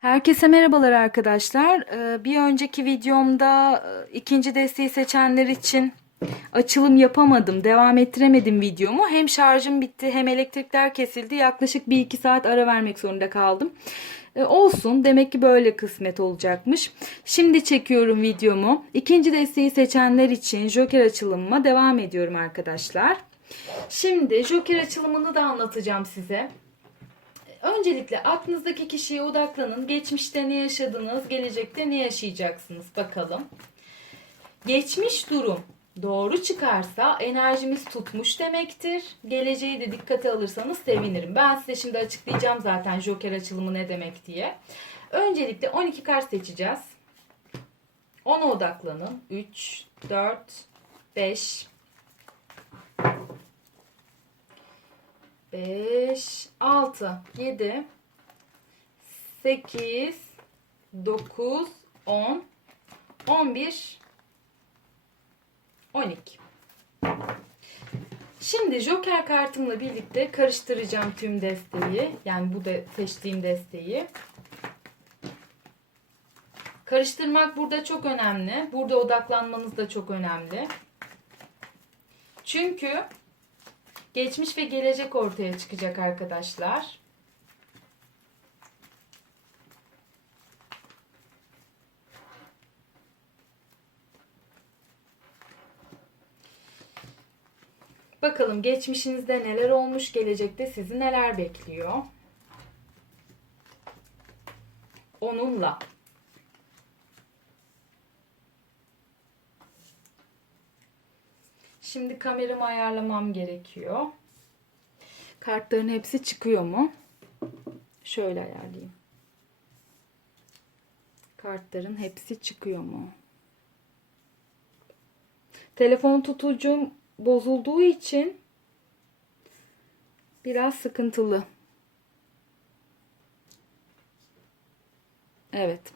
Herkese merhabalar arkadaşlar. Ee, Bir önceki videomda e, ikinci desteği seçenler için açılım yapamadım. Devam ettiremedim videomu. Hem şarjım bitti hem elektrikler kesildi. Yaklaşık 1-2 saat ara vermek zorunda kaldım. Ee, Olsun. Demek ki böyle kısmet olacakmış. Şimdi çekiyorum videomu. İkinci desteği seçenler için Joker açılımıma devam ediyorum arkadaşlar. Şimdi Joker açılımını da anlatacağım size. Öncelikle aklınızdaki kişiye odaklanın. Geçmişte ne yaşadınız, gelecekte ne yaşayacaksınız bakalım. Geçmiş durum doğru çıkarsa enerjimiz tutmuş demektir. Geleceği de dikkate alırsanız sevinirim. Ben size şimdi açıklayacağım zaten Joker açılımı ne demek diye. Öncelikle 12 kart seçeceğiz. 10'a odaklanın. 3, 4, 5, 5, 6, 7, 8, 9, 10, 11, 12. Şimdi Joker kartımla birlikte karıştıracağım tüm desteği. Yani bu da seçtiğim desteği. Karıştırmak burada çok önemli. Burada odaklanmanız da çok önemli. Çünkü geçmiş ve gelecek ortaya çıkacak arkadaşlar. Bakalım geçmişinizde neler olmuş, gelecekte sizi neler bekliyor. Onunla. Şimdi kameramı ayarlamam gerekiyor. Kartların hepsi çıkıyor mu? Şöyle ayarlayayım. Kartların hepsi çıkıyor mu? Telefon tutucum bozulduğu için biraz sıkıntılı. Evet.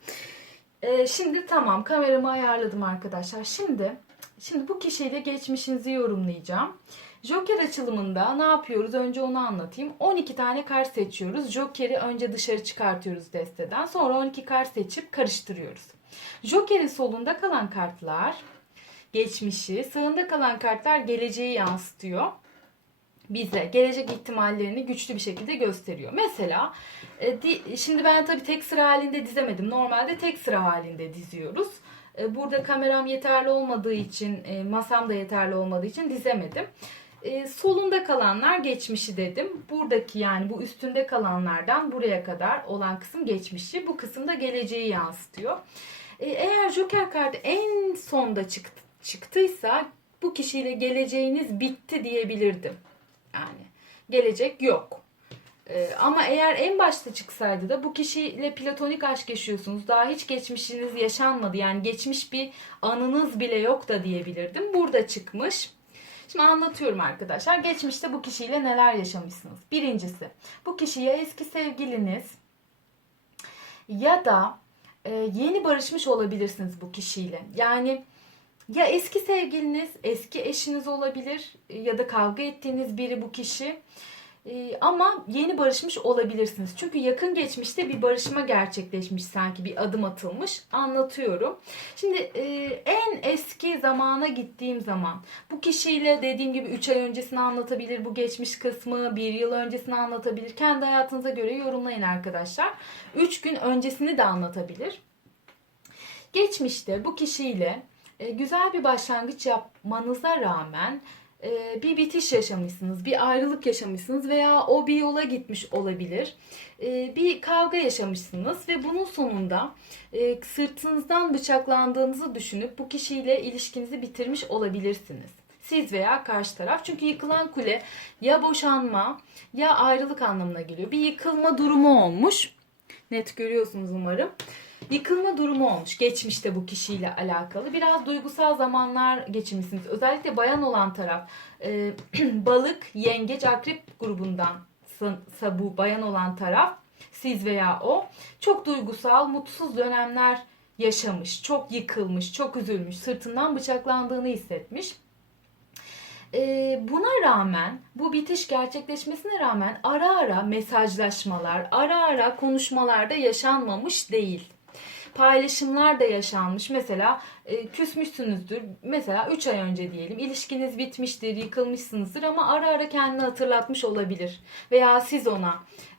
Ee, şimdi tamam kameramı ayarladım arkadaşlar. Şimdi şimdi bu kişiyle geçmişinizi yorumlayacağım. Joker açılımında ne yapıyoruz? Önce onu anlatayım. 12 tane kart seçiyoruz. Joker'i önce dışarı çıkartıyoruz desteden. Sonra 12 kart seçip karıştırıyoruz. Joker'in solunda kalan kartlar geçmişi, sağında kalan kartlar geleceği yansıtıyor bize gelecek ihtimallerini güçlü bir şekilde gösteriyor. Mesela e, di- şimdi ben tabii tek sıra halinde dizemedim. Normalde tek sıra halinde diziyoruz. E, Burada kameram yeterli olmadığı için, e, masam da yeterli olmadığı için dizemedim. E, Solunda kalanlar geçmişi dedim. Buradaki yani bu üstünde kalanlardan buraya kadar olan kısım geçmişi. Bu kısım da geleceği yansıtıyor. Eğer Joker kartı en sonda çıktı, çıktıysa bu kişiyle geleceğiniz bitti diyebilirdim. Yani gelecek yok. Ee, ama eğer en başta çıksaydı da bu kişiyle platonik aşk yaşıyorsunuz. Daha hiç geçmişiniz yaşanmadı. Yani geçmiş bir anınız bile yok da diyebilirdim. Burada çıkmış. Şimdi anlatıyorum arkadaşlar. Geçmişte bu kişiyle neler yaşamışsınız? Birincisi, bu kişi ya eski sevgiliniz ya da e, yeni barışmış olabilirsiniz bu kişiyle. Yani ya eski sevgiliniz, eski eşiniz olabilir ya da kavga ettiğiniz biri bu kişi. Ee, ama yeni barışmış olabilirsiniz. Çünkü yakın geçmişte bir barışma gerçekleşmiş sanki bir adım atılmış. Anlatıyorum. Şimdi e, en eski zamana gittiğim zaman bu kişiyle dediğim gibi 3 ay öncesini anlatabilir. Bu geçmiş kısmı 1 yıl öncesini anlatabilir. Kendi hayatınıza göre yorumlayın arkadaşlar. 3 gün öncesini de anlatabilir. Geçmişte bu kişiyle e, güzel bir başlangıç yapmanıza rağmen e, bir bitiş yaşamışsınız, bir ayrılık yaşamışsınız veya o bir yola gitmiş olabilir. E, Bir kavga yaşamışsınız ve bunun sonunda e, sırtınızdan bıçaklandığınızı düşünüp bu kişiyle ilişkinizi bitirmiş olabilirsiniz. Siz veya karşı taraf. Çünkü yıkılan kule ya boşanma ya ayrılık anlamına geliyor. Bir yıkılma durumu olmuş. Net görüyorsunuz umarım. Yıkılma durumu olmuş geçmişte bu kişiyle alakalı. Biraz duygusal zamanlar geçirmişsiniz. Özellikle bayan olan taraf e, balık, yengeç, akrep grubundan bu bayan olan taraf siz veya o çok duygusal, mutsuz dönemler yaşamış, çok yıkılmış, çok üzülmüş, sırtından bıçaklandığını hissetmiş. e, buna rağmen bu bitiş gerçekleşmesine rağmen ara ara mesajlaşmalar, ara ara konuşmalarda yaşanmamış değil. Paylaşımlar da yaşanmış. Mesela e, küsmüşsünüzdür. Mesela 3 ay önce diyelim. ilişkiniz bitmiştir, yıkılmışsınızdır ama ara ara kendini hatırlatmış olabilir. Veya siz ona,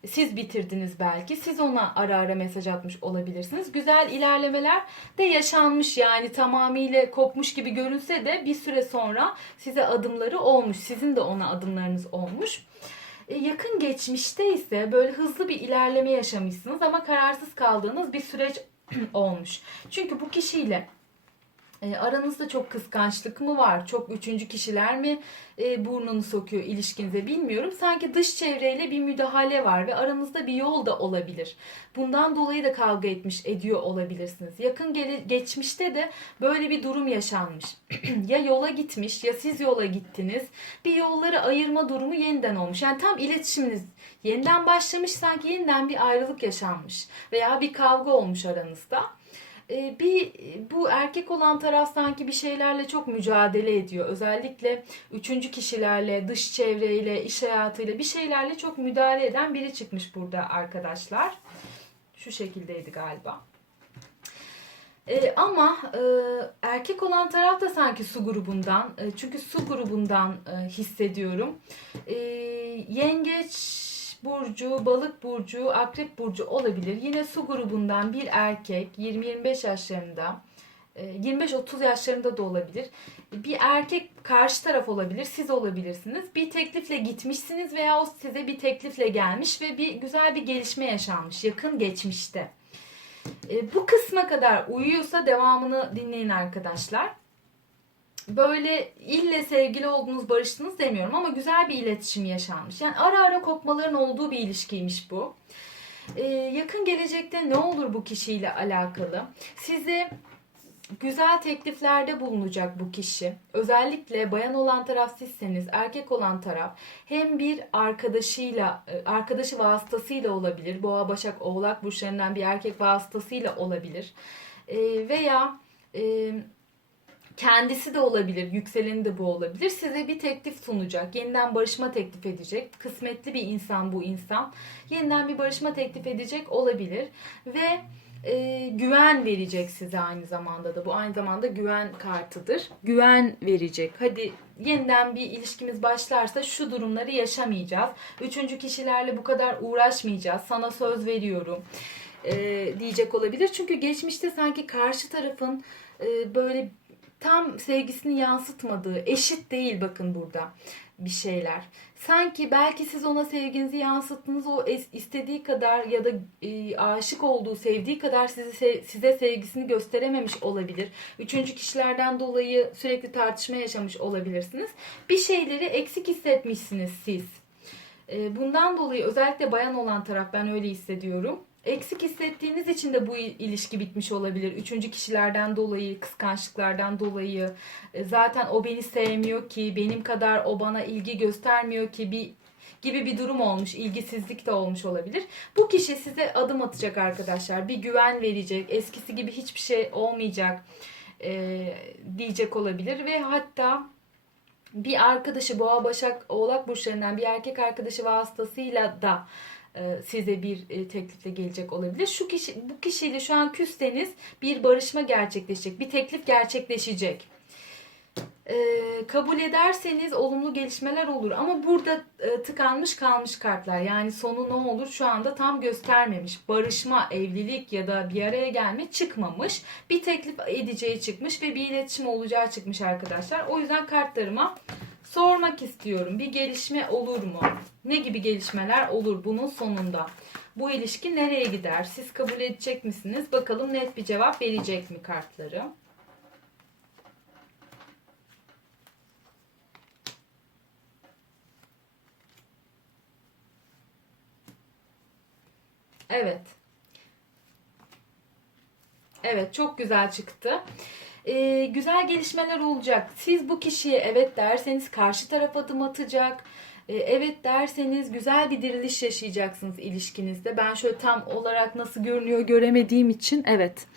siz bitirdiniz belki. Siz ona ara ara mesaj atmış olabilirsiniz. Güzel ilerlemeler de yaşanmış yani tamamıyla kopmuş gibi görünse de bir süre sonra size adımları olmuş. Sizin de ona adımlarınız olmuş. E, Yakın geçmişte ise böyle hızlı bir ilerleme yaşamışsınız ama kararsız kaldığınız bir süreç olmuş. Çünkü bu kişiyle e, aranızda çok kıskançlık mı var? Çok üçüncü kişiler mi e, burnunu sokuyor ilişkinize bilmiyorum. Sanki dış çevreyle bir müdahale var ve aranızda bir yol da olabilir. Bundan dolayı da kavga etmiş ediyor olabilirsiniz. Yakın gele- geçmişte de böyle bir durum yaşanmış. ya yola gitmiş ya siz yola gittiniz. Bir yolları ayırma durumu yeniden olmuş. Yani tam iletişiminiz yeniden başlamış sanki yeniden bir ayrılık yaşanmış veya bir kavga olmuş aranızda. Ee, bir bu erkek olan taraf sanki bir şeylerle çok mücadele ediyor. Özellikle üçüncü kişilerle, dış çevreyle, iş hayatıyla bir şeylerle çok müdahale eden biri çıkmış burada arkadaşlar. Şu şekildeydi galiba. Ee, ama e, erkek olan taraf da sanki su grubundan. E, çünkü su grubundan e, hissediyorum. E, yengeç burcu, balık burcu, akrep burcu olabilir. Yine su grubundan bir erkek 20-25 yaşlarında, e, 25-30 yaşlarında da olabilir. Bir erkek karşı taraf olabilir, siz olabilirsiniz. Bir teklifle gitmişsiniz veya o size bir teklifle gelmiş ve bir güzel bir gelişme yaşanmış yakın geçmişte. E, bu kısma kadar uyuyorsa devamını dinleyin arkadaşlar. Böyle ille sevgili oldunuz, barıştınız demiyorum ama güzel bir iletişim yaşanmış. Yani ara ara kopmaların olduğu bir ilişkiymiş bu. E, yakın gelecekte ne olur bu kişiyle alakalı? Size güzel tekliflerde bulunacak bu kişi. Özellikle bayan olan taraf sizseniz, erkek olan taraf hem bir arkadaşıyla, e, arkadaşı vasıtasıyla olabilir. Boğa, Başak, Oğlak burçlarından bir erkek vasıtasıyla olabilir. E, veya e, kendisi de olabilir, yükseleni de bu olabilir. Size bir teklif sunacak, yeniden barışma teklif edecek. Kısmetli bir insan bu insan. Yeniden bir barışma teklif edecek olabilir ve e, güven verecek size aynı zamanda da. Bu aynı zamanda güven kartıdır. Güven verecek. Hadi yeniden bir ilişkimiz başlarsa şu durumları yaşamayacağız. Üçüncü kişilerle bu kadar uğraşmayacağız. Sana söz veriyorum e, diyecek olabilir. Çünkü geçmişte sanki karşı tarafın e, böyle tam sevgisini yansıtmadığı, eşit değil bakın burada bir şeyler. Sanki belki siz ona sevginizi yansıttınız o istediği kadar ya da e, aşık olduğu, sevdiği kadar sizi size sevgisini gösterememiş olabilir. Üçüncü kişilerden dolayı sürekli tartışma yaşamış olabilirsiniz. Bir şeyleri eksik hissetmişsiniz siz. E, bundan dolayı özellikle bayan olan taraf ben öyle hissediyorum. Eksik hissettiğiniz için de bu il- ilişki bitmiş olabilir. Üçüncü kişilerden dolayı, kıskançlıklardan dolayı. E, Zaten o beni sevmiyor ki, benim kadar o bana ilgi göstermiyor ki bir gibi bir durum olmuş. ilgisizlik de olmuş olabilir. Bu kişi size adım atacak arkadaşlar. Bir güven verecek. Eskisi gibi hiçbir şey olmayacak e, diyecek olabilir ve hatta bir arkadaşı boğa başak oğlak burçlarından bir erkek arkadaşı vasıtasıyla da e, size bir e, teklifle gelecek olabilir. Şu kişi bu kişiyle şu an küsseniz bir barışma gerçekleşecek. Bir teklif gerçekleşecek. E, kabul ederseniz olumlu gelişmeler olur. Ama burada e, tıkanmış kalmış kartlar. Yani sonu ne olur? Şu anda tam göstermemiş. Barışma evlilik ya da bir araya gelme çıkmamış. Bir teklif edeceği çıkmış ve bir iletişim olacağı çıkmış arkadaşlar. O yüzden kartlarıma sormak istiyorum. Bir gelişme olur mu? Ne gibi gelişmeler olur bunun sonunda? Bu ilişki nereye gider? Siz kabul edecek misiniz? Bakalım net bir cevap verecek mi kartları Evet. Evet çok güzel çıktı. Ee, güzel gelişmeler olacak. Siz bu kişiye evet derseniz karşı taraf adım atacak. Ee, evet derseniz güzel bir diriliş yaşayacaksınız ilişkinizde. Ben şöyle tam olarak nasıl görünüyor göremediğim için evet.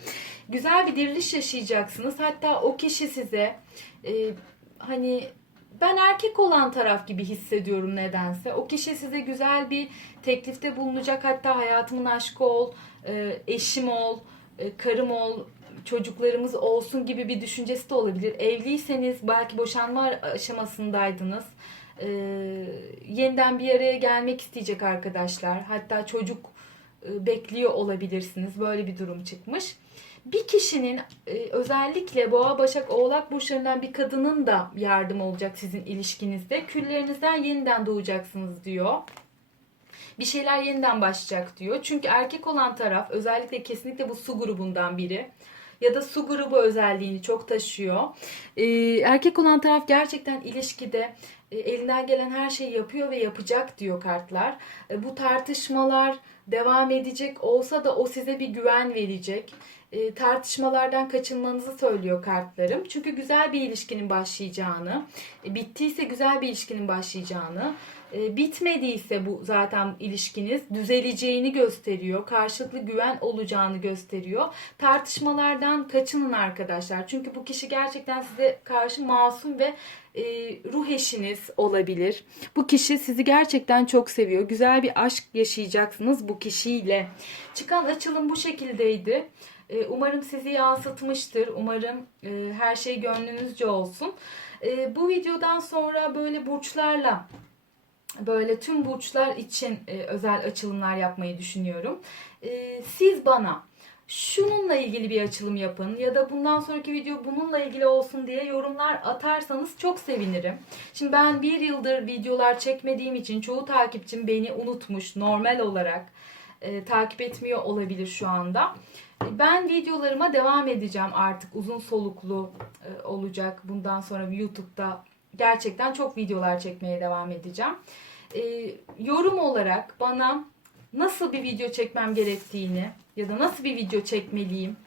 Güzel bir diriliş yaşayacaksınız. Hatta o kişi size e, hani ben erkek olan taraf gibi hissediyorum nedense. O kişi size güzel bir teklifte bulunacak. Hatta hayatımın aşkı ol, e, eşim ol, e, karım ol, çocuklarımız olsun gibi bir düşüncesi de olabilir. Evliyseniz belki boşanma aşamasındaydınız. E, yeniden bir araya gelmek isteyecek arkadaşlar. Hatta çocuk bekliyor olabilirsiniz. Böyle bir durum çıkmış. Bir kişinin e, özellikle boğa, başak, oğlak burçlarından bir kadının da yardım olacak sizin ilişkinizde. Küllerinizden yeniden doğacaksınız diyor. Bir şeyler yeniden başlayacak diyor. Çünkü erkek olan taraf özellikle kesinlikle bu su grubundan biri ya da su grubu özelliğini çok taşıyor. Ee, erkek olan taraf gerçekten ilişkide e, elinden gelen her şeyi yapıyor ve yapacak diyor kartlar. E, bu tartışmalar devam edecek olsa da o size bir güven verecek. E, tartışmalardan kaçınmanızı söylüyor kartlarım. Çünkü güzel bir ilişkinin başlayacağını, e, bittiyse güzel bir ilişkinin başlayacağını, e, bitmediyse bu zaten ilişkiniz düzeleceğini gösteriyor. Karşılıklı güven olacağını gösteriyor. Tartışmalardan kaçının arkadaşlar. Çünkü bu kişi gerçekten size karşı masum ve ruh eşiniz olabilir. Bu kişi sizi gerçekten çok seviyor. Güzel bir aşk yaşayacaksınız bu kişiyle. Çıkan açılım bu şekildeydi. E, umarım sizi yansıtmıştır. Umarım e, her şey gönlünüzce olsun. E, bu videodan sonra böyle burçlarla böyle tüm burçlar için özel açılımlar yapmayı düşünüyorum. Siz bana şununla ilgili bir açılım yapın ya da bundan sonraki video bununla ilgili olsun diye yorumlar atarsanız çok sevinirim. Şimdi ben bir yıldır videolar çekmediğim için çoğu takipçim beni unutmuş normal olarak e, takip etmiyor olabilir şu anda. Ben videolarıma devam edeceğim artık uzun soluklu e, olacak bundan sonra YouTube'da gerçekten çok videolar çekmeye devam edeceğim. E, yorum olarak bana nasıl bir video çekmem gerektiğini ya da nasıl bir video çekmeliyim,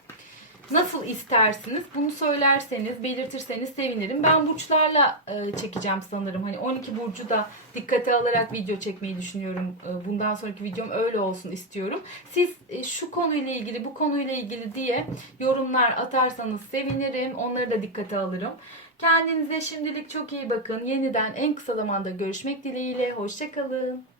nasıl istersiniz bunu söylerseniz, belirtirseniz sevinirim. Ben burçlarla e, çekeceğim sanırım. Hani 12 burcu da dikkate alarak video çekmeyi düşünüyorum. E, bundan sonraki videom öyle olsun istiyorum. Siz e, şu konuyla ilgili, bu konuyla ilgili diye yorumlar atarsanız sevinirim. Onları da dikkate alırım. Kendinize şimdilik çok iyi bakın. Yeniden en kısa zamanda görüşmek dileğiyle. Hoşçakalın.